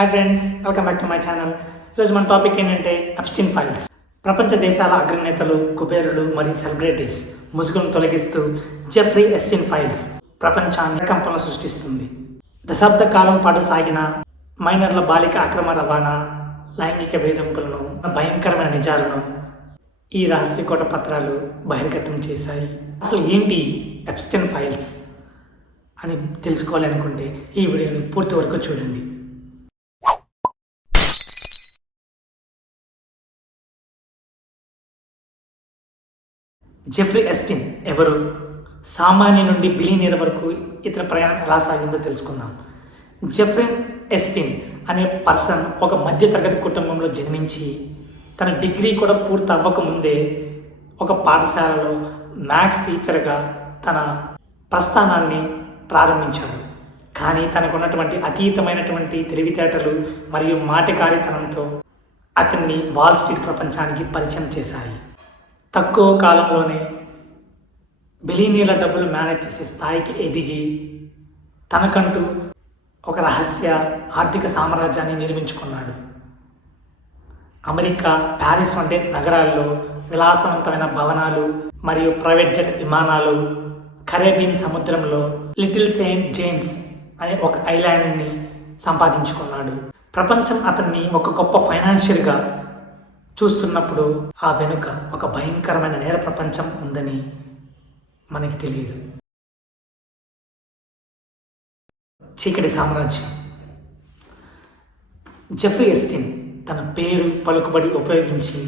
Hi friends, welcome back to my channel. ఈరోజు మన topic ఏంటంటే ఎప్స్టీన్ ఫైల్స్. ప్రపంచ దేశాల అగ్రనేతలు, కుబేరులు మరియు సెలబ్రిటీస్ ముసుగును తొలగిస్తూ జెఫ్రీ ఎస్టీన్ ఫైల్స్ ప్రపంచాన్ని కంపనలు సృష్టిస్తుంది. దశాబ్ద కాలం పాటు సాగిన మైనర్ల బాలిక అక్రమ రవాణా, లైంగిక వేధింపులను, భయంకరమైన నిజాలను ఈ రహస్యకోట పత్రాలు బహిర్గతం చేశాయి. అసలు ఏంటి ఎప్స్టీన్ ఫైల్స్ అని తెలుసుకోవాలనుకుంటే ఈ వీడియోని పూర్తి వరకు చూడండి. జెఫ్రీ ఎస్టీన్ ఎవరు? సామాన్య నుండి బిలియనీర్ వరకు ఇతర ప్రయాణం ఎలా సాగిందో తెలుసుకుందాం. జెఫ్రీ ఎస్టీన్ అనే పర్సన్ ఒక మధ్యతరగతి కుటుంబంలో జన్మించి తన డిగ్రీ కూడా పూర్తి అవ్వకముందే ఒక పాఠశాలలో మ్యాథ్స్ టీచర్గా తన ప్రస్థానాన్ని ప్రారంభించాడు. కానీ తనకున్నటువంటి అతీతమైనటువంటి తెలివితేటలు మరియు మాటకారితనంతో అతన్ని వాల్ స్ట్రీట్ ప్రపంచానికి పరిచయం చేశాయి. తక్కువ కాలంలోనే బిలియనీర్ల డబ్బులు మేనేజ్ చేసే స్థాయికి ఎదిగి తనకంటూ ఒక రహస్య ఆర్థిక సామ్రాజ్యాన్ని నిర్మించుకున్నాడు. అమెరికా, ప్యారిస్ వంటి నగరాల్లో విలాసవంతమైన భవనాలు మరియు ప్రైవేట్ జెట్ విమానాలు, కరేబియన్ సముద్రంలో లిటిల్ సెయింట్ జేమ్స్ అనే ఒక ఐలాండ్ని సంపాదించుకున్నాడు. ప్రపంచం అతన్ని ఒక గొప్ప ఫైనాన్షియల్గా చూస్తున్నప్పుడు ఆ వెనుక ఒక భయంకరమైన నేర ప్రపంచం ఉందని మనకి తెలియదు. చీకటి సామ్రాజ్యం. జెఫ్రీ ఎస్టీన్ తన పేరు, పలుకుబడి ఉపయోగించి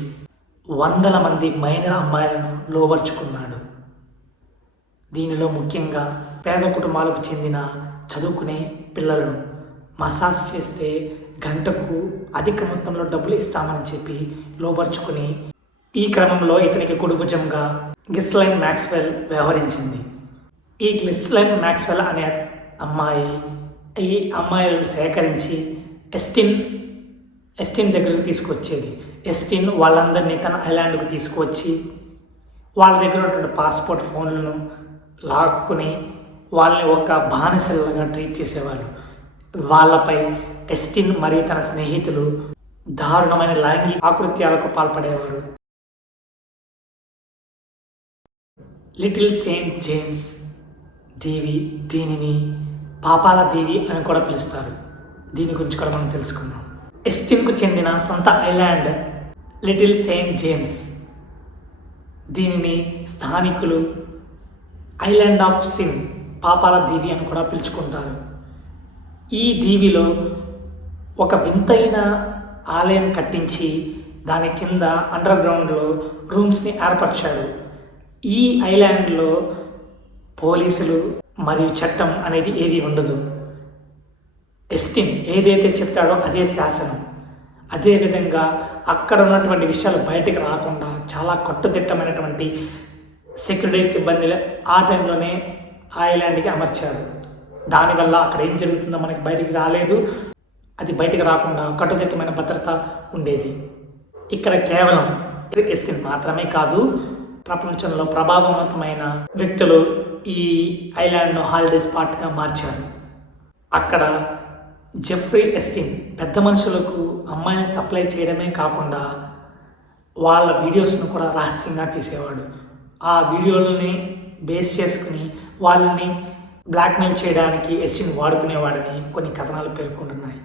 వందల మంది మైనర్ అమ్మాయిలను లోబర్చుకున్నాడు. దీనిలో ముఖ్యంగా పేద కుటుంబాలకు చెందిన చదువుకునే పిల్లలను మసాజ్ చేస్తే గంటకు అధిక మొత్తంలో డబ్బులు ఇస్తామని చెప్పి లోబర్చుకుని, ఈ క్రమంలో ఇతనికి కుడిభుజంగా గిస్లైన్ మ్యాక్స్వెల్ వ్యవహరించింది. ఈ గిస్లైన్ మ్యాక్స్వెల్ అనే అమ్మాయి ఈ అమ్మాయిలను సేకరించి ఎస్టీన్ దగ్గరకు తీసుకొచ్చేది. ఎస్టీన్ వాళ్ళందరినీ తన ఐలాండ్కు తీసుకువచ్చి వాళ్ళ దగ్గర ఉన్నటువంటి పాస్పోర్ట్ ఫోన్లను లాక్కుని వాళ్ళని ఒక బానిసలుగా ట్రీట్ చేసేవాళ్ళు. వాళ్ళపై ఎస్టీన్ మరియు తన స్నేహితులు దారుణమైన లైంగిక ఆకృత్యాలకు పాల్పడేవారు. లిటిల్ సెయింట్ జేమ్స్ దేవి, దీనిని పాపాల దేవి అని కూడా పిలుస్తారు. దీని గురించి కూడా మనం తెలుసుకుందాం. ఎస్టీన్కు చెందిన సొంత ఐలాండ్ లిటిల్ సెయింట్ జేమ్స్. దీనిని స్థానికులు ఐలాండ్ ఆఫ్ సిన్, పాపాల దీవి అని కూడా పిలుచుకుంటారు. ఈ దీవిలో ఒక వింతైన ఆలయం కట్టించి దాని కింద అండర్ గ్రౌండ్లో రూమ్స్ని ఏర్పరిచాడు. ఈ ఐలాండ్లో పోలీసులు మరియు చట్టం అనేది ఏది ఉండదు. ఎస్టీన్ ఏదైతే చెప్తాడో అదే శాసనం. అదేవిధంగా అక్కడ ఉన్నటువంటి విషయాలు బయటకు రాకుండా చాలా కట్టుదిట్టమైనటువంటి సెక్యూరిటీ సిబ్బందులు ఆ టైంలోనే ఆ ఐలాండ్కి అమర్చారు. దానివల్ల అక్కడ ఏం జరుగుతుందో మనకి బయటికి రాలేదు. అది బయటికి రాకుండా కట్టుదిట్టమైన భద్రత ఉండేది. ఇక్కడ కేవలం ఎస్టీన్ మాత్రమే కాదు, ప్రపంచంలో ప్రభావవంతమైన వ్యక్తులు ఈ ఐలాండ్ను హాలిడే స్పాట్గా మార్చారు. అక్కడ జెఫ్రీ ఎస్టీన్ పెద్ద మనుషులకు అమ్మాయిని సప్లై చేయడమే కాకుండా వాళ్ళ వీడియోస్ను కూడా రహస్యంగా తీసేవాడు. ఆ వీడియోలని బేస్ చేసుకుని వాళ్ళని బ్లాక్మెయిల్ చేయడానికి ఎస్టీన్ వాడుకునేవాడని కొన్ని కథనాలు పేర్కొంటున్నాయి.